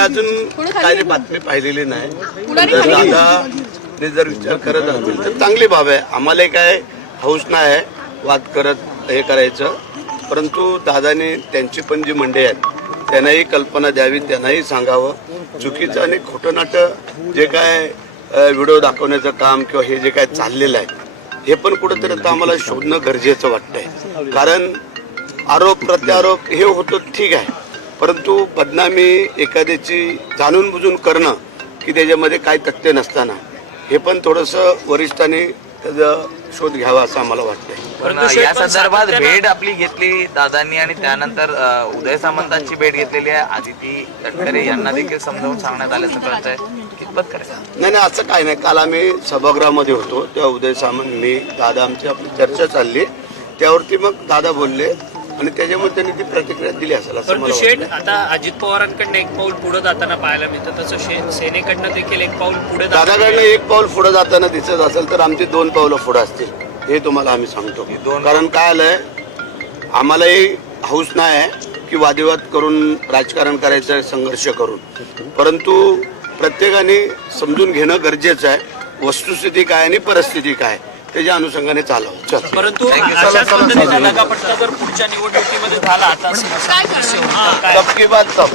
अजून काही बातमी पाहिलेली नाही. जर दादा जर विचार करत असतील तर चांगली बाब आहे. आम्हाला काय हौस नाही आहे वाद करत हे करायचं, परंतु दादाने त्यांची पण जी मंडळी आहेत त्यांनाही कल्पना द्यावी, त्यांनाही सांगावं. चुकीचं आणि खोटं नाटं जे काय व्हिडिओ दाखवण्याचं काम किंवा हे जे काय चाललेलं आहे हे पण कुठंतरी आता आम्हाला शोधणं गरजेचं वाटतंय. कारण आरोप प्रत्यारोप हे होतं ठीक आहे, परंतु बदनामी एखाद्याची जाणून बुजून करणं की त्याच्यामध्ये काय तथ्य नसताना हे पण थोडंसं वरिष्ठांनी त्याचा शोध घ्यावा असं आम्हाला वाटतंय. या संदर्भात भेट आपली घेतली दादांनी आणि त्यानंतर उदय सामंतांची भेट घेतलेली आहे. आदिती तटकरे यांना देखील समजावून सांगण्यात आल्याचं कळतंय. कितपत करायचं? नाही असं काय नाही. काल आम्ही सभागृहामध्ये होतो तेव्हा उदय सामंत मी दादा आमची आपली चर्चा चालली, त्यावरती मग दादा बोलले आणि त्याच्यामुळे त्यांनी ती प्रतिक्रिया दिली असेल असं मला शेठ आता अजित पवारांकडनं एक पाऊल पुढे जाताना पाहायला मिळतं, तसं सेनेकडनं देखील एक पाऊल पुढे दादाकडनं एक पाऊल पुढे जाताना दिसत असेल तर आमची 2 पावलं पुढे असतील हे तुम्हाला आम्ही सांगतो. कारण काय आलंय आम्हालाही हौस नाही आहे की वादिवाद करून राजकारण करायचं संघर्ष करून, परंतु प्रत्येकाने समजून घेणं गरजेचं आहे. वस्तुस्थिती काय आणि परिस्थिती काय त्याच्या अनुषंगाने चालव. परंतु अशाच पद्धतीचा दगापट्टा जर पुढच्या निवडणुकीमध्ये झाला आता सबकी बात सब